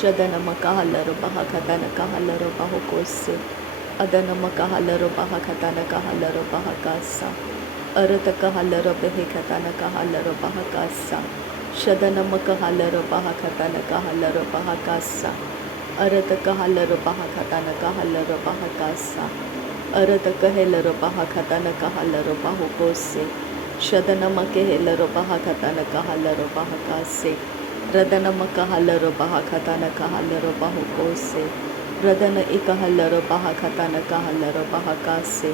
Shadanamakahalo Bahakatanakahalo Bahokose Adanamakahalo Bahakatanakahalo Bahakasa Aratakahalo Behekatanakahalo Bahakasa Shadanamakahalo Bahakatanakahalo Bahakasa Aratakahalo Bahakatanakahalo Bahakasa Aratakahelo Bahakatanakahalo Bahokose Shadanamakahelo Bahakatanakahalo Bahakase Radana makahalaro bahakatana kahalaro bahukose. Radana ikahalaro bahakatana kahalaro bahakase.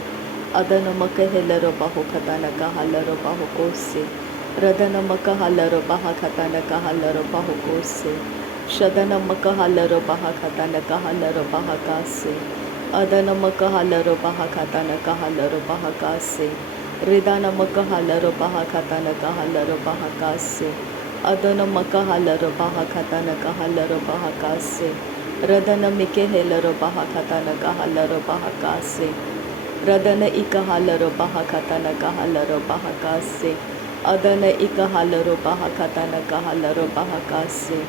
Adana makahalaro bahukatana kahalaro bahukose. Radana makahalaro bahakatana kahalaro bahukose. Shadana makahalaro bahakatana kahalaro bahakase. Adana makahalaro bahakatana kahalaro bahakase. Ridana makahalaro bahakatana kahalaro bahakase. Adana makahalaro bahakatana kahalaro bahakase. Radana mikehelaro bahakatana kahalaro bahakase. Radana ikahalaro bahakatana kahalaro bahakase. Adana ikahalaro bahakatana kahalaro bahakase.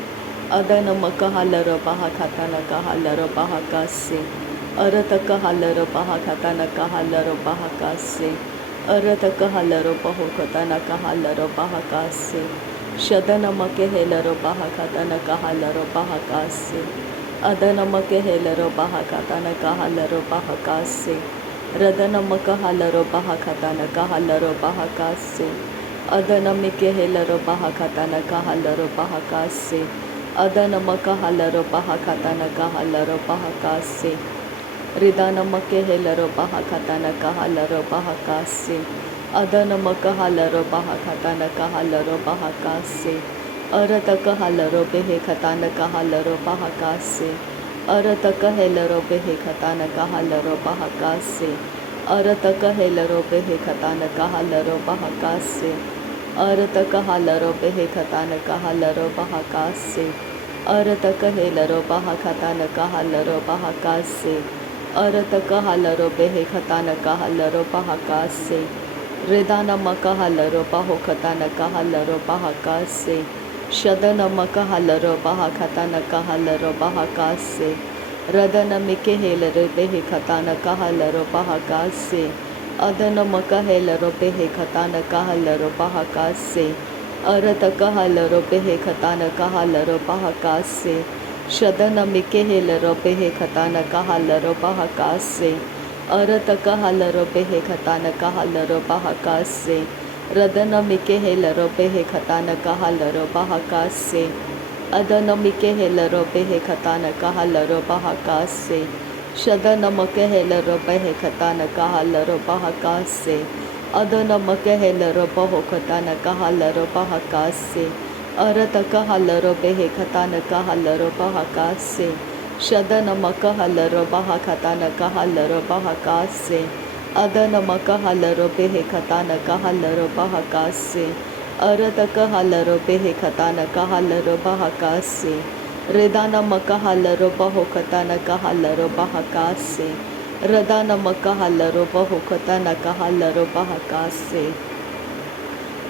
Adana makahalaro bahakatana kahalaro bahakase. Arata kahalaro bahakatana kahalaro bahakase. Arata kahalaro bahakatana kahalaro bahakase. Shadana makehelaro bahakatana kahalaro bahakase. Adana makehelaro bahakatana kahalaro bahakase. Radana makahalaro bahakatana kahalaro bahakase. Adana mikehelaro bahakatana kahalaro bahakase. Adana makahalaro bahakatana kahalaro bahakase. Ridana makehelaro bahakatana kahalaro bahakase. Adana makahalaro bahakatana kahalaro bahakase. Arata kahalaro behekatana kahalaro bahakase. Arata kahelaro behekatana kahalaro bahakase. Arata kahelaro behekatana kahalaro bahakase. Arata kahalaro behekatana kahalaro bahakase. Arata kahelaro bahakatana kahalaro bahakase. Arata kahalaro behekatana kahalaro bahakase. Redana makahalaro bahokatana kahalaro bahakase. Shadana makahalaro bahakatana kahalaro bahakase. Radana mikehelaro behekatana kahalaro bahakase. Adana makahelaro behekatana kahalaro bahakase. Arata kahalaro behekatana kahalaro bahakase. Shadana mikehelaro behekatana kahalaro bahakase. Arata kahalaro behekatana kahalaro bahakase. Radana mikehelaro behekatana kahalaro bahakase. Adana mikehelaro behekatana kahalaro bahakase. Shadana mikehelaro behekatana kahalaro bahakase. Adana mikehelaro bahokatana kahalaro bahakase. Arata kahalaro behekatana kahalaro bahakase. Shadana makahalaro bahakatana kahalaro bahakase. Adana makahalaro behekatana kahalaro bahakase. Arata kahalaro behekatana kahalaro bahakase. Redana makahalaro bahokatana kahalaro bahakase. Radana makahalaro bahokatana kahalaro bahakase.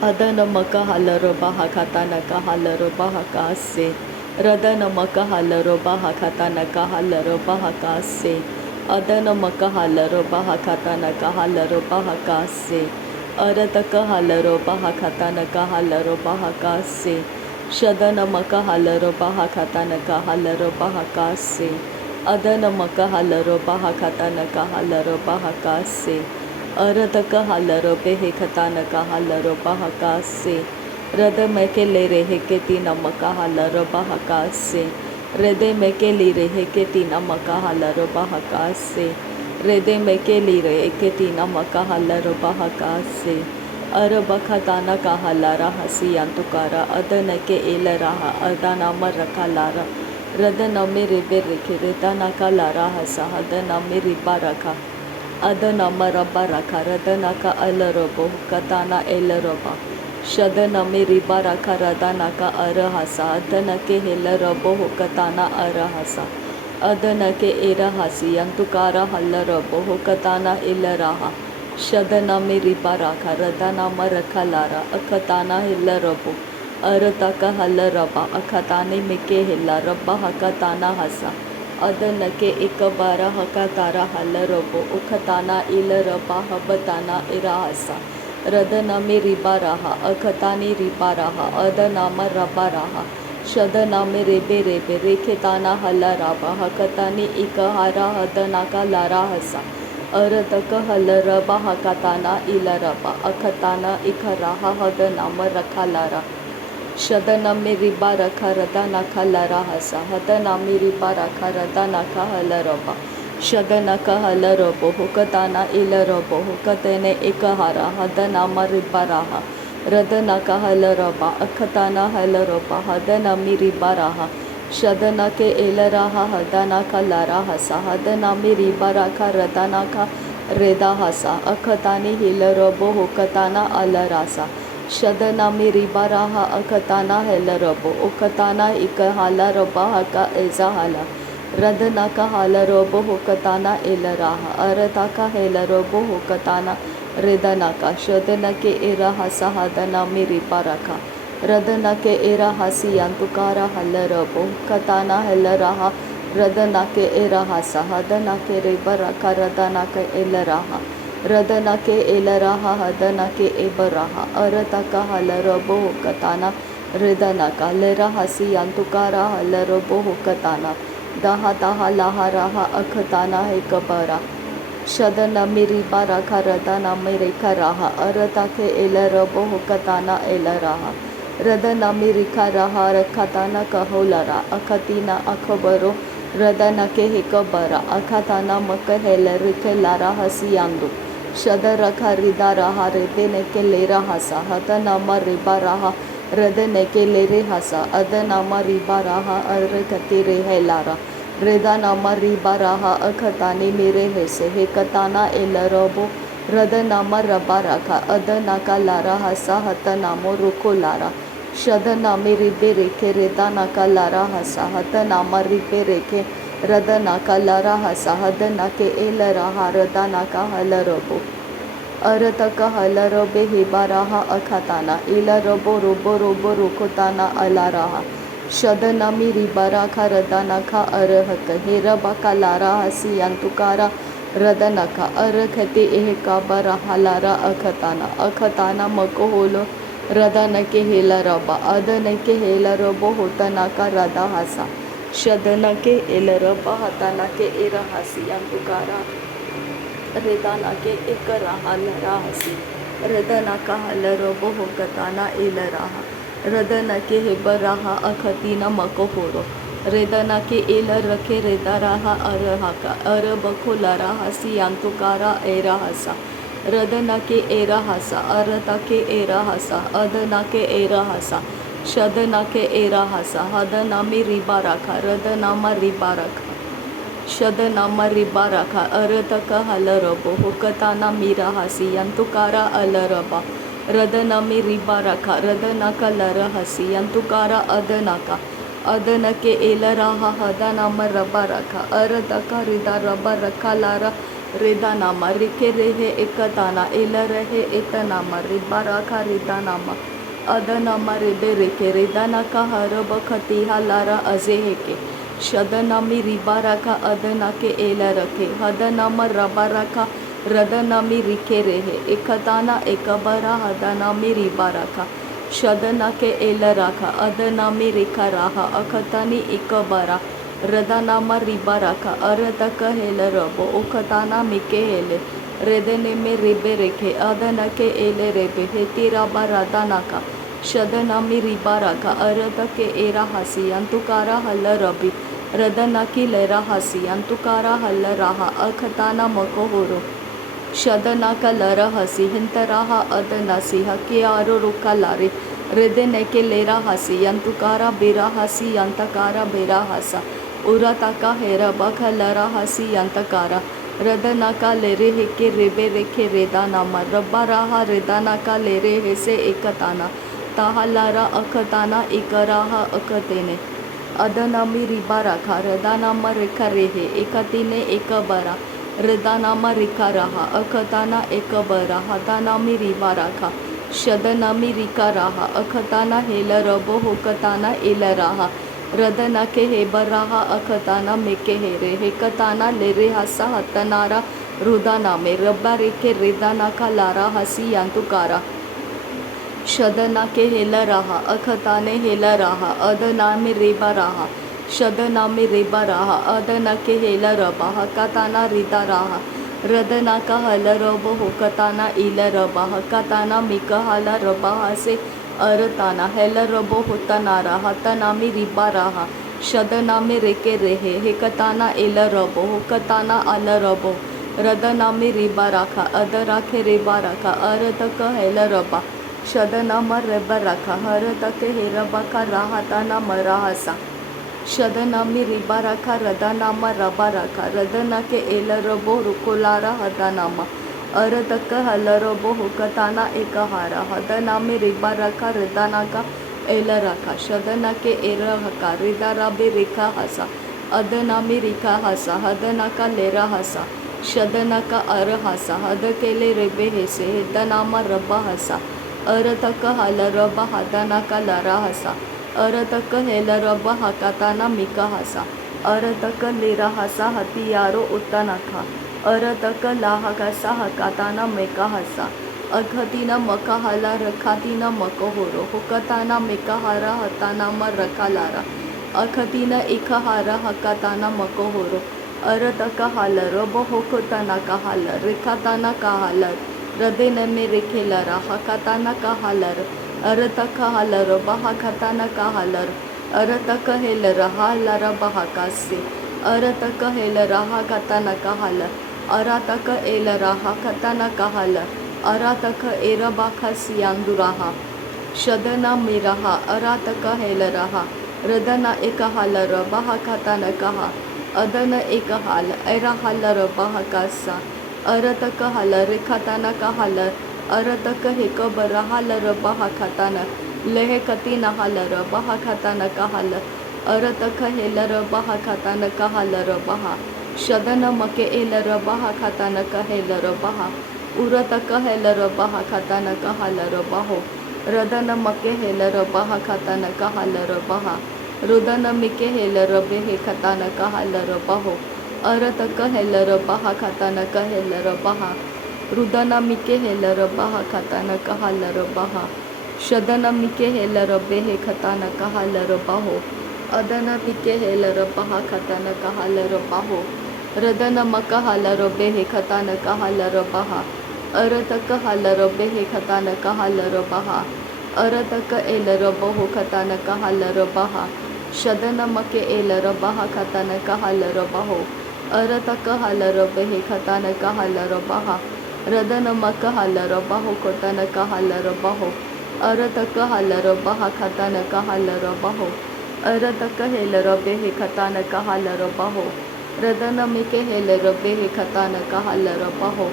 Adana makahalaro bahakatana kahalaro bahakase. Radana makahalaro bahakatana kahalaro bahakase. Adana makahalaro bahakatana kahalaro bahakase. Arata kahalaro bahakatana kahalaro bahakase. Shadana makahalaro bahakatana kahalaro bahakase. Adana makahalaro bahakatana kahalaro bahakase. Arata kahalaro behekatana kahalaro bahakase. Rada mekele reheketi namakahalaro bahakase. Rede mekeli reheketi namakahalaro bahakase. Rede mekeli reheketi namakahalaro bahakase. Arabakatana kahalara hasiyantukara adanake elaraha adana marakalara. Radana mere bereke redana kalara hasahadana mere baraka. Adana marabaraka radana ka alarobo katana elaroba. Shadana meri baraka radana ka arahasa. Adana ke helarabo katana arahasa. Adana ke erahasi yantukara halarabo katana elaraha. Shadana meri baraka radana marakalara akatana hilarabo. अरतका हल रबा अखताने मिके हिला रब्बा हकताना हसा अदनके एक बारा हकतारा हल रबो उखताना इल रबा हबताना इरा हसा रदनामे रिबा रहा अखतानी रिबा रहा अदनाम रबा रहा शदनामे रेबे रेबे रेखेताना हला राबा हकतानी इक हारा हदनाका लारा हसा अरतक हल रबा हकताना इल रबा अखताना इक राहा हदनाम रखा लारा शदनामे रिबा रखा रदा नखा लरा हसा हदनामे रिबा रखा रदा नखा हल रबा शदनका हल रबो हुकताना इल रबो हुकतेने एक हारा हदनामा रिबा राहा रदनका हल रबा अखताना हल रबा हदनामी रिबा राहा शदनके इल राहा हदनका लरा हसा हदनामी रिबा राखा रदनका रेदा हसा अखतानी हिल रबो हुकताना अल रासा शदनामी रिबा राहा अखताना हेल रबो उखताना इक हाला रबा हका एजा हाला रदनाका हाल रबो हुकताना इल राहा अरताका हेल रबो हुकताना रेदनाका शदनके एरा हसा हदनामी रिबा रखा रदनके एरा हसी अंतुकारा हल रबो हुकताना हेल राहा रदनके एरा हसा हदनके रिबा रखा रदनके इल राहा रदनके एल राहा हदनके एब राहा अरतका हल रबो हुकताना रिदनका लेरा हसी अंतुकारा हल रबो हुकताना दहा दहा लाहा राहा अखताना है कबरा शदनमी रिबा रखा रदनमी रेखा राहा अरतके एल रबो हुकताना एल राहा रदनमी रिखा राहा रखताना कहोलरा अखतीना अखबरो रदनके हे कबरा अखताना मक हेल रिखे लारा हसी आंदू शदरखा रिदा रहा रेदे के लेरा हसा हदनामा रिबा रहा रदने के लेरे हसा अदनामा रिबा रहा अरकते रे है लारा रेदानामा रिबा रहा अखताने मेरे हैसे हे कताना एल रबो रदनामा रबा रखा अदनाका लारा हसा हतनामो रुको लारा शदनामे रिबे रेखे रेदानाका लारा हसा हतनामा रिबे रेखे रदनाका लरा हसा हदनाके एल रहा रदनाका हल रबो अरतक हल रबे हिबा रहा अखताना इल रबो रोबो रोबो रुकोताना अला रहा शदनामी रिबा राखा रदनाका अरहक हे रबाका लारा हसी अंतुकारा रदनका अरखते एह काबा रहा लारा अखताना मको होलो रदनके हेल रबा अदनके हेल रबो होतनाका रदा हसा शदनके एल रबा हतानाके एरा हसी अंतुकारा रेदानाके एक राहा लरा हसी रदनाका हल रबो हुकताना एल राहा रदनके हेब राहा अखतीना मको होरो रेदनके एल रखे रेदा राहा अरहाका अरबखो लरा हसी अंतुकारा एरा हसा रदनके एरा हसा अरतके एरा हसा अदनके एरा हसा शदनके एरा हसा हदनामी रिबा रखा रदनामा रिबा रखा शदनामा रिबा रखा अरतक हल रबो हुकताना मीरा हसी अंतुकारा अल रबा रदनामी रिबा रखा रदनका लर हसी अंतुकारा अदनका अदनके एल राहा हदनामा रबा रखा अरतका रिदा रबा रखा लारा रेदानामा रिखे रेहे एकताना एल रहे एतनामा रिबा रखा रिदानामा अदनामा रेबे रेखे रेदानाका हरब खतीहा लारा अजे हेके शदनामी रिबा रखा अदनाके एल रखे हदनामा रबा रखा रदनामी रिखे रेहे एकताना एकबरा हदनामी रिबा रखा शदनाके एल रखा अदनामी रिखा राहा अखतानी एकबरा रदनामा रिबा रखा अरतक हेल रबो उखताना मिके हेले रेदने में रिबे रेखे अदनके एले रेबे हेती राबा रदानाका शदनामी रिबा रखा अरतके एरा हसी अंतुकारा हल रबी रदनाकी लेरा हसी अंतुकारा हल राहा अखताना मको होरो शदनाका लर हसी हिंतराहा अदनसी हकी आरो रुका लारे रेदनेके लेरा हसी अंतुकारा बेरा हसी अंतकारा बेरा हसा उरताका हेरा बख लरा हसी अंतकारा रदनाका लेरे हेके रेबे रेखे रेदानामा रब्बा राहा रेदानाका लेरे हेसे एकताना ताहा लारा अखताना इकराहा अकतेने अदनामी रिबा राखा रदानामा रेखा रेहे एकतीने एकबरा रदानामा रेखा राहा अखताना एकबरा हदानामी रिबा राखा शदनामी रिका राहा अखताना हेल रब होकताना एल राहा रदना के हे बराहा अखताना मेके हेरे हेकताना लेरे हसा हतनारा रुदाना में रब्बा रेके रेदाना का लारा हसी यांतुकारा शदना के हेल राहा अखताने हेल राहा अदना में रेबा राहा शदना में रेबा राहा अदना के हेल रबा हकाताना रिदा राहा रदना का हल रब होकताना इल रबा हकाताना मिका हला रबा हसे अरताना हेल रब होतनारा हतनामी रिबा राहा शदनामी रेके रेहे हेकताना एल रबो होकताना अल रबो रदनामी रिबा राखा अदराखे रेबा राखा अरतक हेल रबा शदनाम रेबा राखा हरतक हेरबा का राहताना मराहसा शदनामी रिबा राखा रदानाम रबा राखा रदना के एल रबो रुकोलारा हदानामा अरतक हल रबो हुकताना एक हारा हदनामी रिबा राखा रदाना का एल राखा शदना के एर हका रिदा राबे रेखा हसा अदनामी रिखा हसा हदना का लेरा हसा शदना का अर हसा हद केले रेबे हेसे हेदनामा रबा हसा अरतक हल रबा हदना का लरा हसा अरतक हेल रबा हकाताना मिका हसा अरतक लेरा हसा हतियारो उत्तनखा अरतक लाहकसा हकाताना मेका हसा अखतीना मका हला रखातीना मकहोरो हुकताना मेका हारा हताना म रखालारा अखतीना एक हारा हकाताना मकहोरो अरतक हाल रब होकताना का हाल रेखाताना का हाल रदेन में रेखेलरा हकाताना का हालर अरतक हालर बहाखताना का हालर अरतक हेल रहा लरा बहाकासे अरतक हेल रहा कताना का हाल अरातक एल रहा कताना का हाल अरातक एर बाखसियांदुराहा शदना मिराहा अरातक हेल रहा रदना एक हालर बहाखताना कहा अदन एक हाल एरा हालर बहाकासा अरतक हाल रेखाताना का हाल अरतक हेक बरा हालर बहा खाताना लेह कतीना हालर बहा खाताना का हाल अरतक हेलर बहा खाताना का हालर बहा शदन मके एलर बहा खाताना का हेलर बहा उरतक हेलर बहा खाताना का हालर बहो रदन मके हेलर बहा खाताना का हालर बहा रुदन मिके हेलर बेहे खाताना का हालर बहो अरतक हेलर बहा खाताना का हेलर बहा रुदना मिके हेलर बहा खाताना का हालर बहा शदना मिके हेलर बेहे खाताना का हालर बहो अदना मिके हेलर बहा खाताना का हालर बहो रदन मका हालर बेहे खाताना का हालर बहा अरतक हालर बेहे खाताना का हालर बहा अरतक एलर बहो खाताना का हालर बहा शदन मके एलर बहा खाताना का हालर बहो अरतक हालर बेहे खाताना का हालर बहा रदन मक हालर बहो कोताना का हालर बहो अरतक हालर बहा खाताना का हालर बहो अरतक हेलर बेहे खाताना का हालर बहो रदन मिके हेलर बेहे खाताना का हालर बहो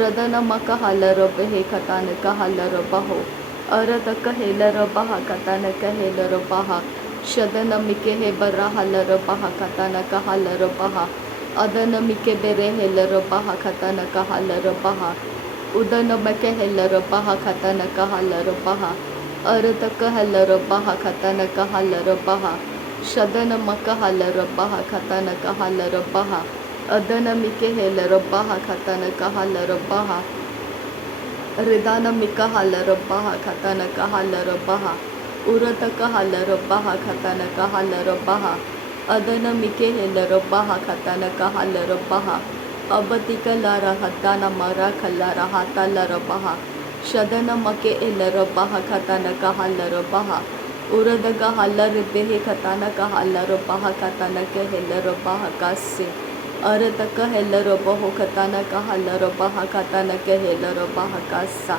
रदन मक हालर बेहे खाताना का हालर बहो अरतक हेलर बहा खाताना का हेलर बहा शदन मिके हे बरा हालर बहा खाताना का हालर बहा अदन मिके बेरे हेलर बहा खाताना का हालर बहा उदन मके हेलर बहा खाताना का हालर बहा अरतक हेलर बहा खाताना का हालर बहा शदन मक हालर बहा खाताना का हालर बहा अदन मिके हेलर बहा खाताना का हालर बहा रिदान मिका हालर बहा खाताना का हालर बहा उरतक हालर बहा खाताना का हालर बहा अदन मिके हेलर बहा खाताना का हालर बहा अबतिक लारा हताना मरा खल्लारा हातालर बहा शदन मके एलर बहा खाताना का हालर बहा उरदग हालर बेहे खाताना का हालर बहा खाताना के हेलर बहा कासे अरतक हेलर बहो खाताना का हालर बहा खाताना के हेलर बहा कासा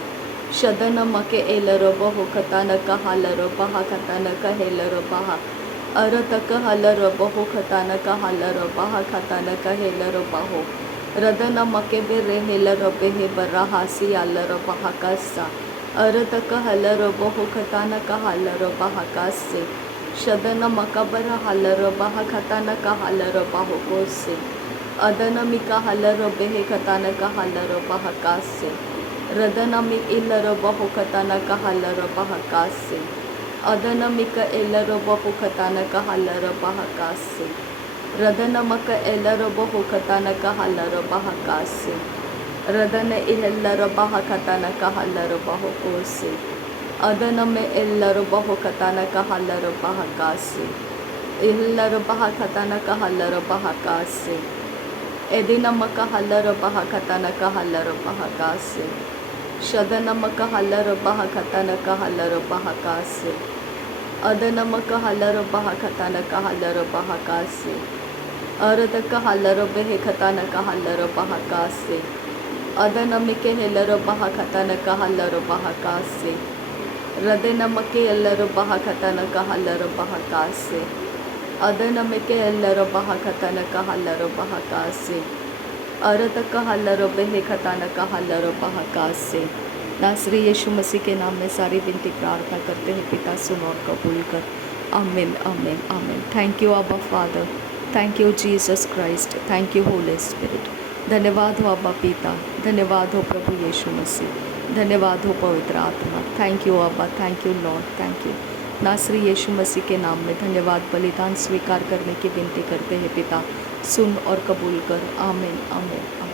शदन मके एलर बहो खाताना का हालर बहा खाताना का हेलर बहा अरतक हालर बहो खाताना का हालर बहा खाताना का हेलर बहो रदन मके बेरे हेलर बेहे बरा हासी आलर बहा कासा अरतक हालर बहो खाताना का हालर बहा कासे शदन मकबर हालर बहा खाताना का हालर बहो कोसे अदन मिका हालर बेहे खाताना का हालर बहा कासे रदनमिक इलरब हुकताना कहलरब हकासे अदनमिक एलरब हुकताना कहलरब हकासे रदनमक एलरब हुकताना कहलरब हकासे रदन इहल्लरब हकताना कहलरब हुकोसे अदनम एल्लरब हुकताना कहलरब हकासे इहल्लरब हकताना कहलरब हकासे एदिनमक हल्लरब हकताना कहलरब हकासे शदनमक हल्लरब हकताना कहलरब हकासे अदनमक हल्लरब हकताना कहलरब हकासे अरदक हल्लरब हेकताना कहलरब हकासे अदनमिके हेलरब हकताना कहलरब हकासे रदनमके एल्लरब हकताना कहलरब हकासे अदनमिके एल्लरब हकताना कहलरब हकासे अरदक हल्लरब हेकताना कहलरब हकासे। नासरी यीशु मसीह के नाम में सारी विनती प्रार्थना करते हैं पिता, सुन और कबूल कर। आमीन आमीन आमीन। थैंक यू अब्बा father, thank you Jesus Christ, thank you Holi spirit. धन्यवाद हो अब्बा पिता, धन्यवाद हो प्रभु यीशु मसीह, धन्यवाद हो पवित्र आत्मा। थैंक यू अब्बा, thank you Lord, thank you. नासरी यीशु मसीह के नाम में धन्यवाद बलिदान स्वीकार करने की विनती करते हैं पिता, सुन और कबूल कर। आमीन आमीन आमीन।